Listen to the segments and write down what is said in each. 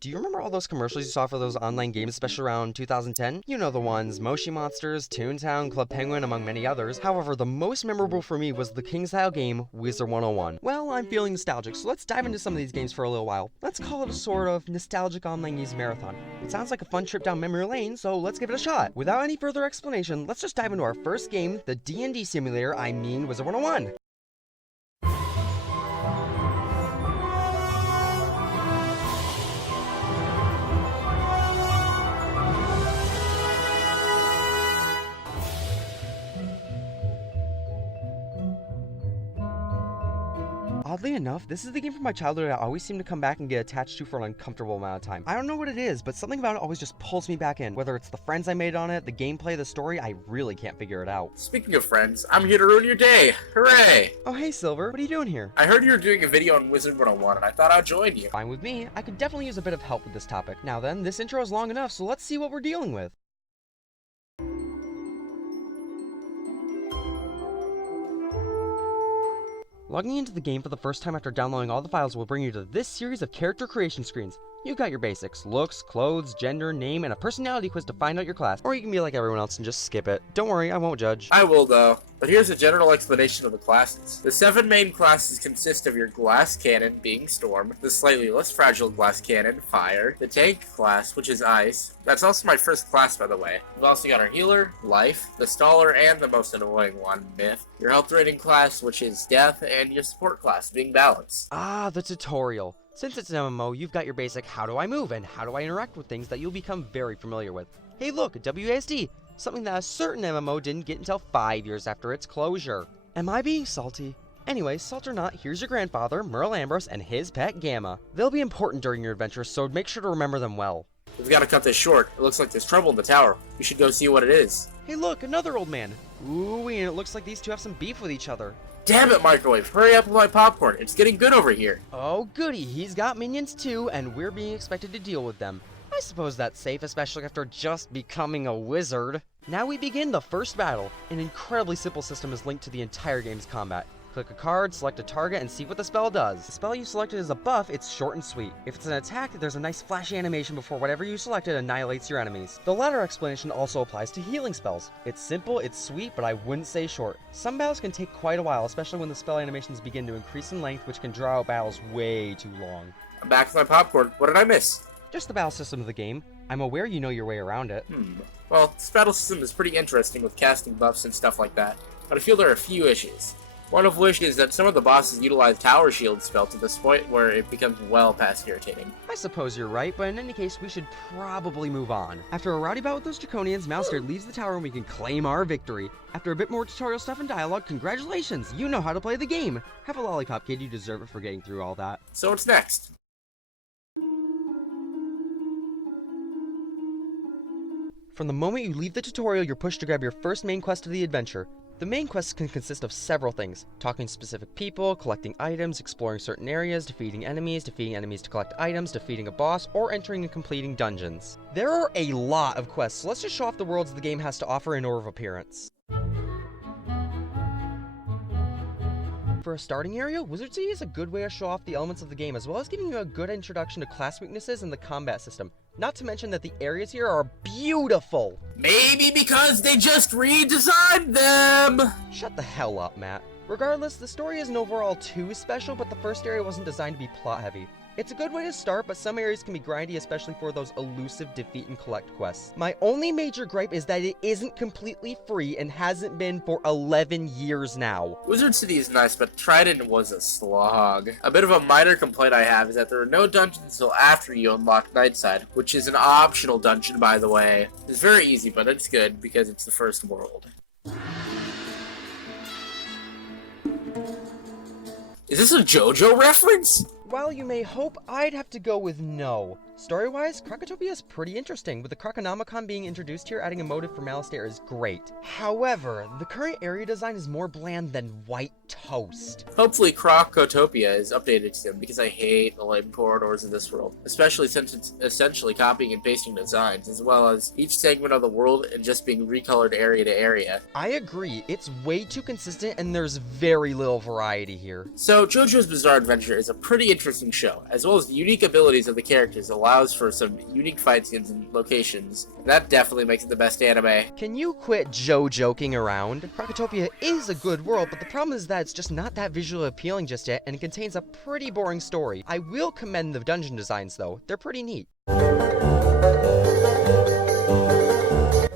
Do you remember all those commercials you saw for those online games, especially around 2010? You know the ones, Moshi Monsters, Toontown, Club Penguin, among many others. However, the most memorable for me was the king-style game, Wizard101. Well, I'm feeling nostalgic, so let's dive into some of these games for a little while. Let's call it a sort of nostalgic online games marathon. It sounds like a fun trip down memory lane, so let's give it a shot. Without any further explanation, let's just dive into our first game, the D&D simulator, Wizard101. Oddly enough, this is the game from my childhood I always seem to come back and get attached to for an uncomfortable amount of time. I don't know what it is, but something about it always just pulls me back in. Whether it's the friends I made on it, the gameplay, the story, I really can't figure it out. Speaking of friends, I'm here to ruin your day. Hooray! Oh hey Silver, what are you doing here? I heard you were doing a video on Wizard101 and I thought I'd join you. Fine with me. I could definitely use a bit of help with this topic. Now then, this intro is long enough, so let's see what we're dealing with. Logging into the game for the first time after downloading all the files will bring you to this series of character creation screens. You've got your basics, looks, clothes, gender, name, and a personality quiz to find out your class, or you can be like everyone else and just skip it. Don't worry, I won't judge. I will though, but here's a general explanation of the classes. The 7 main classes consist of your glass cannon, being Storm, the slightly less fragile glass cannon, Fire, the tank class, which is Ice. That's also my first class, by the way. We've also got our healer, Life, the staller, and the most annoying one, Myth, your health rating class, which is Death, and your support class, being Balance. Ah, the tutorial. Since it's an MMO, you've got your basic how do I move and how do I interact with things that you'll become very familiar with. Hey look, a WASD, something that a certain MMO didn't get until 5 years after its closure. Am I being salty? Anyway, salt or not, here's your grandfather, Merle Ambrose, and his pet Gamma. They'll be important during your adventure, so make sure to remember them well. We've got to cut this short. It looks like there's trouble in the tower. We should go see what it is. Hey look, another old man. Ooh, and it looks like these two have some beef with each other. Damn it, Microwave! Hurry up with my popcorn. It's getting good over here. Oh goody, he's got minions too, and we're being expected to deal with them. I suppose that's safe, especially after just becoming a wizard. Now we begin the first battle. An incredibly simple system is linked to the entire game's combat. Click a card, select a target, and see what the spell does. The spell you selected is a buff, it's short and sweet. If it's an attack, there's a nice flashy animation before whatever you selected annihilates your enemies. The latter explanation also applies to healing spells. It's simple, it's sweet, but I wouldn't say short. Some battles can take quite a while, especially when the spell animations begin to increase in length, which can draw out battles way too long. I'm back with my popcorn. What did I miss? Just the battle system of the game. I'm aware you know your way around it. Well, this battle system is pretty interesting with casting buffs and stuff like that, but I feel there are a few issues. One of which is that some of the bosses utilize Tower Shield spell to this point where it becomes well past irritating. I suppose you're right, but in any case, we should probably move on. After a rowdy bout with those Draconians, Mousebeard leaves the tower and we can claim our victory. After a bit more tutorial stuff and dialogue, congratulations! You know how to play the game! Have a lollipop, kid, you deserve it for getting through all that. So what's next? From the moment you leave the tutorial, you're pushed to grab your first main quest of the adventure. The main quests can consist of several things: talking to specific people, collecting items, exploring certain areas, defeating enemies to collect items, defeating a boss, or entering and completing dungeons. There are a lot of quests, so let's just show off the worlds the game has to offer in order of appearance. For a starting area, Wizard City is a good way to show off the elements of the game, as well as giving you a good introduction to class weaknesses and the combat system. Not to mention that the areas here are beautiful! Maybe because they just redesigned them! Shut the hell up, Matt. Regardless, the story isn't overall too special, but the first area wasn't designed to be plot-heavy. It's a good way to start, but some areas can be grindy, especially for those elusive defeat and collect quests. My only major gripe is that it isn't completely free and hasn't been for 11 years now. Wizard City is nice, but Trident was a slog. A bit of a minor complaint I have is that there are no dungeons until after you unlock Nightside, which is an optional dungeon, by the way. It's very easy, but it's good because it's the first world. Is this a JoJo reference? While you may hope, I'd have to go with no. Story-wise, Krokotopia is pretty interesting, with the Krokonomicon being introduced here adding a motive for Malastare is great. However, the current area design is more bland than white toast. Hopefully Krokotopia is updated soon, because I hate the light corridors of this world, especially since it's essentially copying and pasting designs, as well as each segment of the world and just being recolored area to area. I agree, it's way too consistent and there's very little variety here. So, JoJo's Bizarre Adventure is a pretty interesting show, as well as the unique abilities of the characters allows for some unique fight scenes and locations. That definitely makes it the best anime. Can you quit joking around? Krokotopia is a good world, but the problem is that it's just not that visually appealing just yet, and it contains a pretty boring story. I will commend the dungeon designs though, they're pretty neat.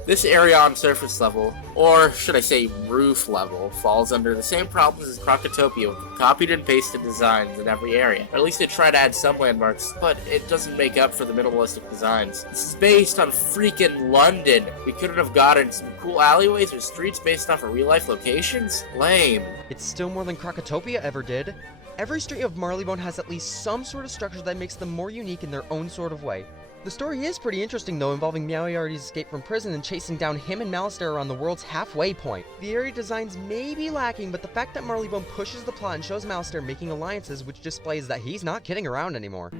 This area on surface level, or should I say roof level, falls under the same problems as Krokotopia with copied and pasted designs in every area. Or at least they try to add some landmarks, but it doesn't make up for the minimalistic designs. This is based on freaking London. We couldn't have gotten some cool alleyways or streets based off of real life locations? Lame. It's still more than Krokotopia ever did. Every street of Marleybone has at least some sort of structure that makes them more unique in their own sort of way. The story is pretty interesting though, involving Meow-Yardy's escape from prison and chasing down him and Malistaire around the world's halfway point. The area designs may be lacking, but the fact that Marleybone pushes the plot and shows Malistaire making alliances, which displays that he's not kidding around anymore.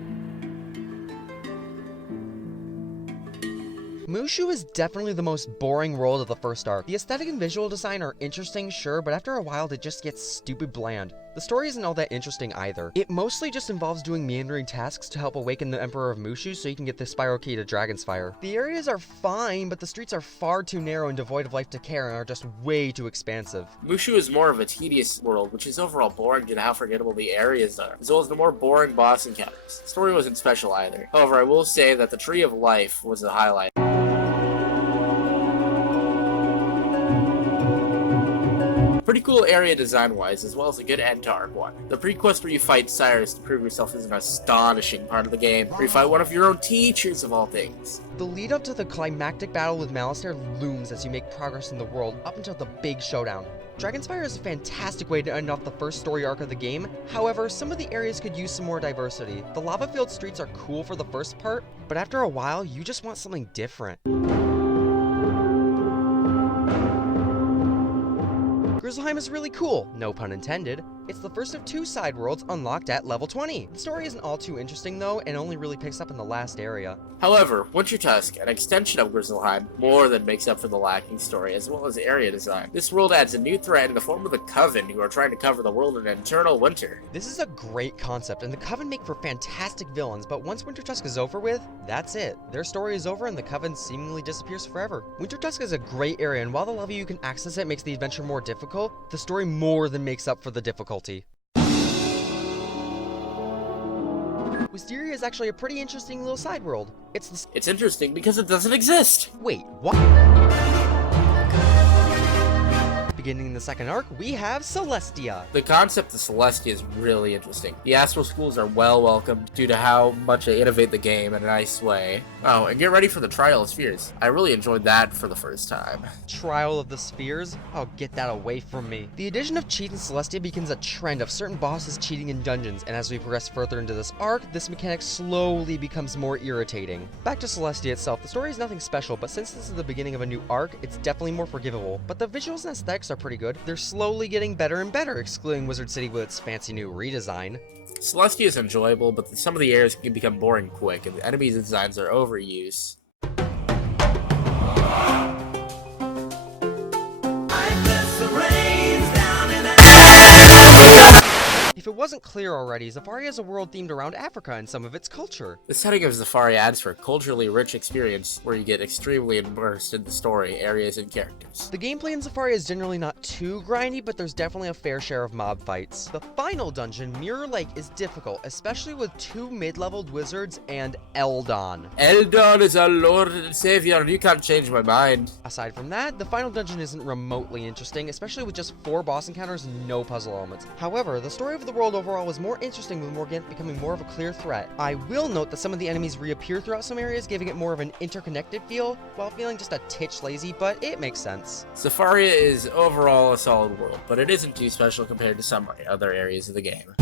Mushu is definitely the most boring world of the first arc. The aesthetic and visual design are interesting, sure, but after a while it just gets stupid bland. The story isn't all that interesting either. It mostly just involves doing meandering tasks to help awaken the Emperor of Mushu so you can get the spiral key to Dragon's Fire. The areas are fine, but the streets are far too narrow and devoid of life to care and are just way too expansive. Mushu is more of a tedious world, which is overall boring due to how forgettable the areas are, as well as the more boring boss encounters. The story wasn't special either. However, I will say that the Tree of Life was a highlight. Pretty cool area design-wise, as well as a good end to Arc 1. The pre-quest where you fight Cyrus to prove yourself is an astonishing part of the game, where you fight one of your own teachers of all things. The lead up to the climactic battle with Malistaire looms as you make progress in the world up until the big showdown. Dragon's Fire is a fantastic way to end off the first story arc of the game. However, some of the areas could use some more diversity. The lava-filled streets are cool for the first part, but after a while, you just want something different. Grizzleheim is really cool, no pun intended. It's the first of 2 side worlds unlocked at level 20. The story isn't all too interesting though, and only really picks up in the last area. However, Wintertusk, an extension of Grizzleheim, more than makes up for the lacking story as well as area design. This world adds a new threat in the form of the Coven, who are trying to cover the world in eternal winter. This is a great concept, and the Coven make for fantastic villains, but once Wintertusk is over with, that's it. Their story is over and the Coven seemingly disappears forever. Wintertusk is a great area, and while the level you can access it makes the adventure more difficult, the story more than makes up for the difficulty. Wisteria is actually a pretty interesting little side world. It's interesting because it doesn't exist. Wait, what? Beginning in the second arc, we have Celestia. The concept of Celestia is really interesting. The Astral Schools are well welcomed due to how much they innovate the game in a nice way. Oh, and get ready for the Trial of Spheres. I really enjoyed that for the first time. Trial of the Spheres? Oh, get that away from me. The addition of cheat in Celestia begins a trend of certain bosses cheating in dungeons, and as we progress further into this arc, this mechanic slowly becomes more irritating. Back to Celestia itself, the story is nothing special, but since this is the beginning of a new arc, it's definitely more forgivable. But the visuals and aesthetics are pretty good. They're slowly getting better and better, excluding Wizard City with its fancy new redesign. Celestia is enjoyable, but some of the areas can become boring quick, and the enemies' designs are overused. If it wasn't clear already, Zafaria is a world themed around Africa and some of its culture. The setting of Zafaria adds for a culturally rich experience where you get extremely immersed in the story, areas, and characters. The gameplay in Zafaria is generally not too grindy, but there's definitely a fair share of mob fights. The final dungeon, Mirror Lake, is difficult, especially with 2 mid-leveled wizards and Eldon. Eldon is our lord and savior, and you can't change my mind. Aside from that, the final dungeon isn't remotely interesting, especially with just 4 boss encounters and no puzzle elements. However, the story of the world overall was more interesting with Morganthe becoming more of a clear threat. I will note that some of the enemies reappear throughout some areas, giving it more of an interconnected feel, while feeling just a titch lazy, but it makes sense. Zafaria is overall a solid world, but it isn't too special compared to some other areas of the game.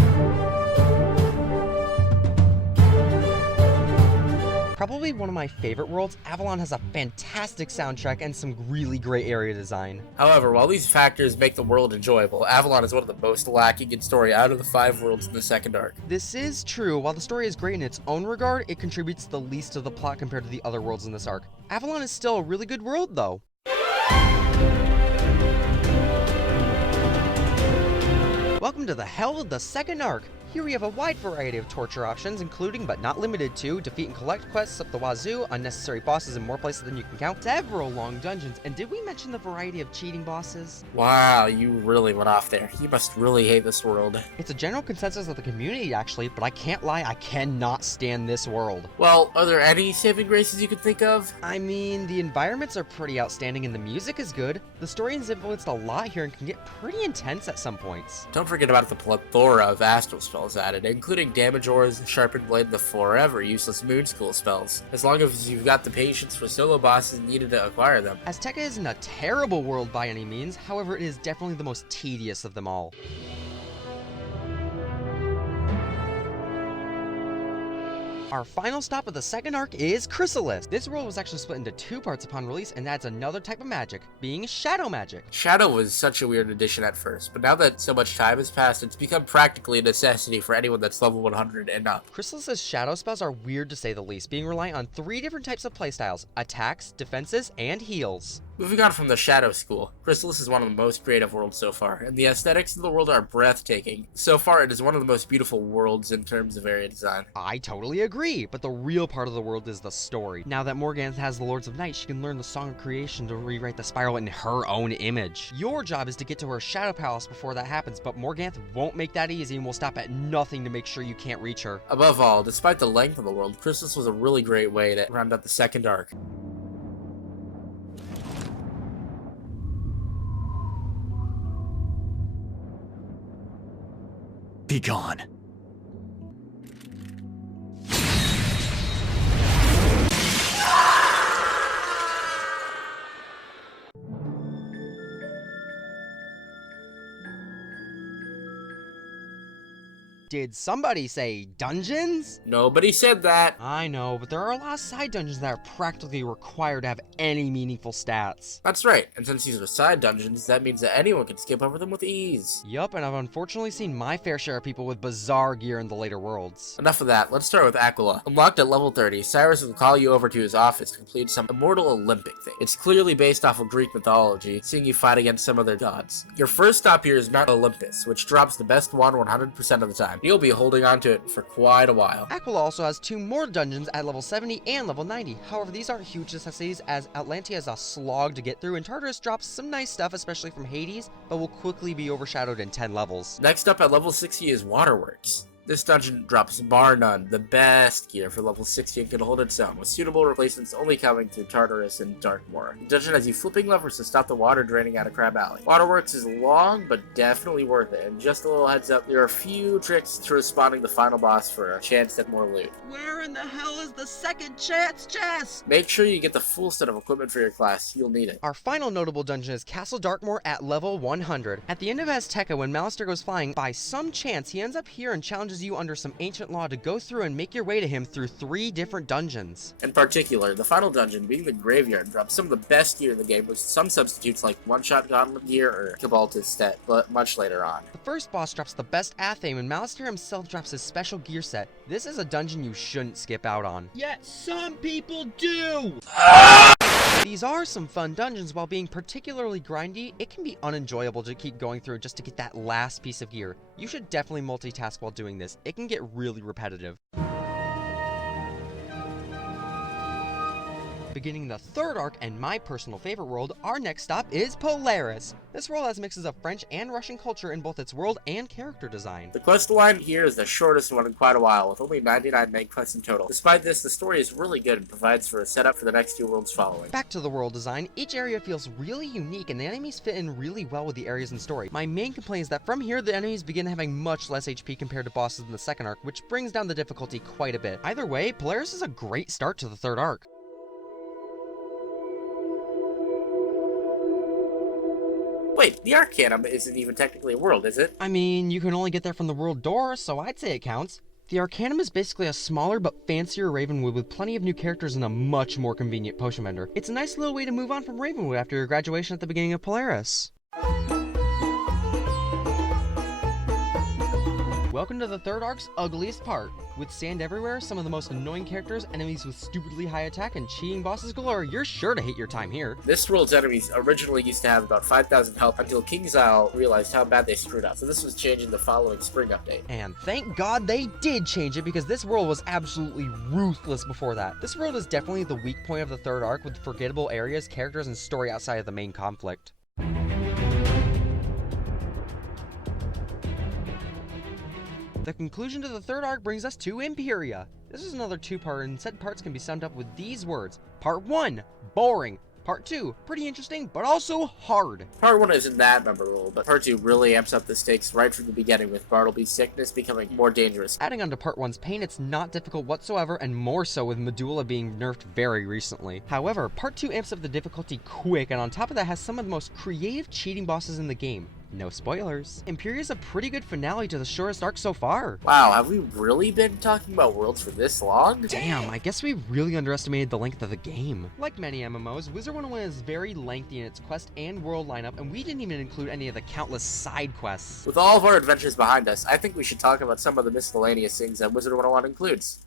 Probably one of my favorite worlds, Avalon has a fantastic soundtrack and some really great area design. However, while these factors make the world enjoyable, Avalon is one of the most lacking in story out of the 5 worlds in the second arc. This is true. While the story is great in its own regard, it contributes the least to the plot compared to the other worlds in this arc. Avalon is still a really good world, though. Welcome to the hell of the second arc. Here we have a wide variety of torture options, including but not limited to defeat and collect quests up the wazoo, unnecessary bosses in more places than you can count, several long dungeons, and did we mention the variety of cheating bosses? Wow, you really went off there. You must really hate this world. It's a general consensus of the community actually, but I can't lie, I cannot stand this world. Well, are there any saving graces you can think of? I mean, the environments are pretty outstanding and the music is good. The story is influenced a lot here and can get pretty intense at some points. Don't forget about the plethora of astral spells added, including damage ores, sharpened blade, and the forever useless moon school spells. As long as you've got the patience for solo bosses needed to acquire them. Azteca isn't a terrible world by any means, however it is definitely the most tedious of them all. Our final stop of the second arc is Chrysalis. This world was actually split into two parts upon release and adds another type of magic, being shadow magic. Shadow was such a weird addition at first, but now that so much time has passed, it's become practically a necessity for anyone that's level 100 and up. Chrysalis' shadow spells are weird to say the least, being reliant on 3 different types of playstyles: attacks, defenses, and heals. Moving on from the Shadow School, Chrysalis is one of the most creative worlds so far, and the aesthetics of the world are breathtaking. So far, it is one of the most beautiful worlds in terms of area design. I totally agree, but the real part of the world is the story. Now that Morganthe has the Lords of Night, she can learn the Song of Creation to rewrite the spiral in her own image. Your job is to get to her Shadow Palace before that happens, but Morganthe won't make that easy and will stop at nothing to make sure you can't reach her. Above all, despite the length of the world, Chrysalis was a really great way to round out the second arc. Be gone. Did somebody say dungeons? Nobody said that. I know, but there are a lot of side dungeons that are practically required to have any meaningful stats. That's right, and since these are side dungeons, that means that anyone can skip over them with ease. Yup, and I've unfortunately seen my fair share of people with bizarre gear in the later worlds. Enough of that, let's start with Aquila. Unlocked at level 30, Cyrus will call you over to his office to complete some immortal Olympic thing. It's clearly based off of Greek mythology, seeing you fight against some other gods. Your first stop here is Mount Olympus, which drops the best one 100% of the time. You'll be holding on to it for quite a while. Aquila also has 2 more dungeons at level 70 and level 90. However, these aren't huge necessities, as Atlantia is a slog to get through, and Tartarus drops some nice stuff, especially from Hades, but will quickly be overshadowed in 10 levels. Next up at level 60 is Waterworks. This dungeon drops, bar none, the best gear for level 60 and can hold its own, with suitable replacements only coming to Tartarus and Darkmoor. The dungeon has you flipping levers to stop the water draining out of Crab Alley. Waterworks is long, but definitely worth it, and just a little heads up, there are a few tricks to responding the final boss for a chance at more loot. Where in the hell is the second chance chest? Make sure you get the full set of equipment for your class, you'll need it. Our final notable dungeon is Castle Darkmoor at level 100. At the end of Azteca, when Malister goes flying, by some chance he ends up here and challenges you under some ancient law to go through and make your way to him through 3 different dungeons. In particular, the final dungeon, being the Graveyard, drops some of the best gear in the game with some substitutes like one-shot gauntlet gear or Cabalta's set, but much later on. The first boss drops the best Athame, and Malister himself drops his special gear set. This is a dungeon you shouldn't skip out on. Yet some people do! These are some fun dungeons. While being particularly grindy, it can be unenjoyable to keep going through just to get that last piece of gear. You should definitely multitask while doing this. It can get really repetitive. Beginning the third arc and my personal favorite world, our next stop is Polaris. This world has mixes of French and Russian culture in both its world and character design. The quest line here is the shortest one in quite a while, with only 99 main quests in total. Despite this, the story is really good and provides for a setup for the next 2 worlds following. Back to the world design, each area feels really unique and the enemies fit in really well with the areas and story. My main complaint is that from here, the enemies begin having much less HP compared to bosses in the second arc, which brings down the difficulty quite a bit. Either way, Polaris is a great start to the third arc. Wait, the Arcanum isn't even technically a world, is it? I mean, you can only get there from the world door, so I'd say it counts. The Arcanum is basically a smaller but fancier Ravenwood with plenty of new characters and a much more convenient potion vendor. It's a nice little way to move on from Ravenwood after your graduation at the beginning of Polaris. welcome to the third arc's ugliest part. With sand everywhere, some of the most annoying characters, enemies with stupidly high attack, and cheating bosses galore, you're sure to hate your time here. This world's enemies originally used to have about 5,000 health until King's Isle realized how bad they screwed up, so this was changed in the following spring update. And thank God they did change it, because this world was absolutely ruthless before that. This world is definitely the weak point of the third arc, with forgettable areas, characters, and story outside of the main conflict. The conclusion to the third arc brings us to Imperia. This is another two-part, and said parts can be summed up with these words. Part 1, boring. Part 2, pretty interesting, but also hard. Part 1 isn't that memorable, but Part 2 really amps up the stakes right from the beginning, with Bartleby's sickness becoming more dangerous. Adding on to Part 1's pain, it's not difficult whatsoever, and more so with Medulla being nerfed very recently. However, Part 2 amps up the difficulty quick, and on top of that has some of the most creative cheating bosses in the game. No spoilers. Imperia's a pretty good finale to the shortest arc so far. Wow, have we really been talking about worlds for this long? Damn, I guess we really underestimated the length of the game. Like many MMOs, Wizard101 is very lengthy in its quest and world lineup, and we didn't even include any of the countless side quests. With all of our adventures behind us, I think we should talk about some of the miscellaneous things that Wizard101 includes.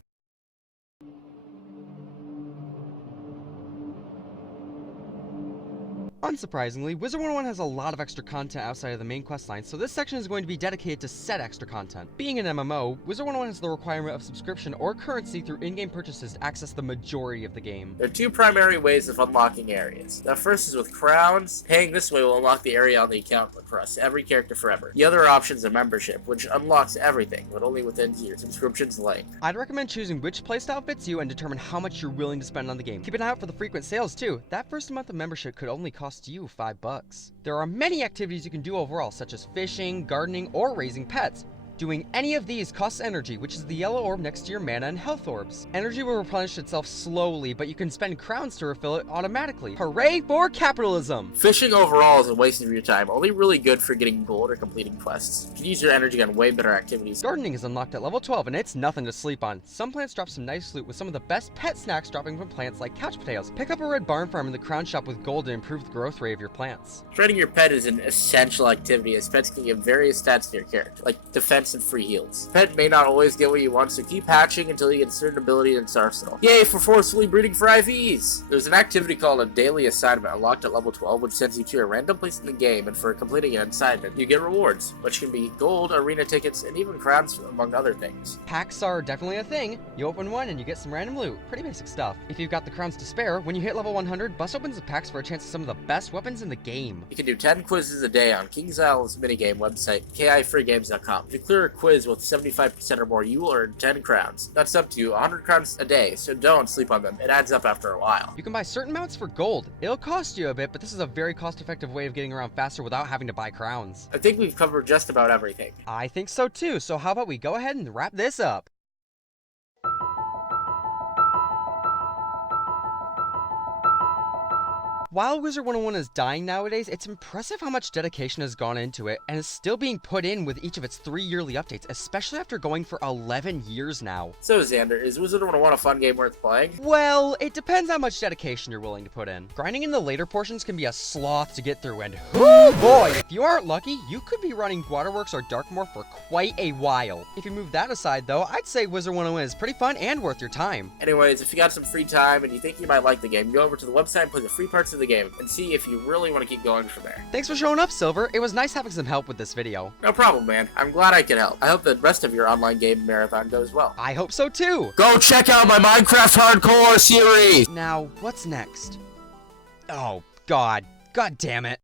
Unsurprisingly, Wizard101 has a lot of extra content outside of the main questline, so this section is going to be dedicated to said extra content. Being an MMO, Wizard101 has the requirement of subscription or currency through in-game purchases to access the majority of the game. There are two primary ways of unlocking areas. The first is with crowns. Paying this way will unlock the area on the account across every character forever. The other option is a membership, which unlocks everything, but only within your subscription's length. I'd recommend choosing which playstyle fits you and determine how much you're willing to spend on the game. Keep an eye out for the frequent sales too. That first month of membership could only cost you $5. There are many activities you can do overall, such as fishing, gardening, or raising pets. Doing any of these costs energy, which is the yellow orb next to your mana and health orbs. Energy will replenish itself slowly, but you can spend crowns to refill it automatically. Hooray for capitalism! Fishing overall is a waste of your time, only really good for getting gold or completing quests. You can use your energy on way better activities. Gardening is unlocked at level 12, and it's nothing to sleep on. Some plants drop some nice loot, with some of the best pet snacks dropping from plants like couch potatoes. Pick up a red barn farm in the crown shop with gold to improve the growth rate of your plants. Training your pet is an essential activity, as pets can give various stats to your character, like defense and free heals. Pet may not always get what you want, so keep hatching until you get a certain ability in its arsenal. Yay for forcefully breeding for IVs! There's an activity called a daily assignment unlocked at level 12, which sends you to a random place in the game, and for completing an assignment, you get rewards, which can be gold, arena tickets, and even crowns, among other things. Packs are definitely a thing. You open one and you get some random loot. Pretty basic stuff. If you've got the crowns to spare, when you hit level 100, bust opens the packs for a chance at some of the best weapons in the game. You can do 10 quizzes a day on King's Isle's minigame website, kifreegames.com. If you clear a quiz with 75% or more, you will earn 10 crowns. That's up to 100 crowns a day, so don't sleep on them. It adds up after a while. You can buy certain mounts for gold. It'll cost you a bit, but this is a very cost-effective way of getting around faster without having to buy crowns. I think we've covered just about everything. I think so too, so how about we go ahead and wrap this up? While Wizard101 is dying nowadays, it's impressive how much dedication has gone into it, and is still being put in with each of its 3 yearly updates, especially after going for 11 years now. So Xander, is Wizard101 a fun game worth playing? Well, it depends how much dedication you're willing to put in. Grinding in the later portions can be a sloth to get through, and oh boy, if you aren't lucky, you could be running Waterworks or Darkmoor for quite a while. If you move that aside though, I'd say Wizard101 is pretty fun and worth your time. Anyways, if you got some free time and you think you might like the game, go over to the website and play the free parts of the game and see if you really want to keep going from there. Thanks for showing up, Silver. It was nice having some help with this video. No problem, man. I'm glad I could help. I hope the rest of your online game marathon goes well. I hope so too. Go check out my Minecraft Hardcore series! Now, what's next? Oh, God. God damn it.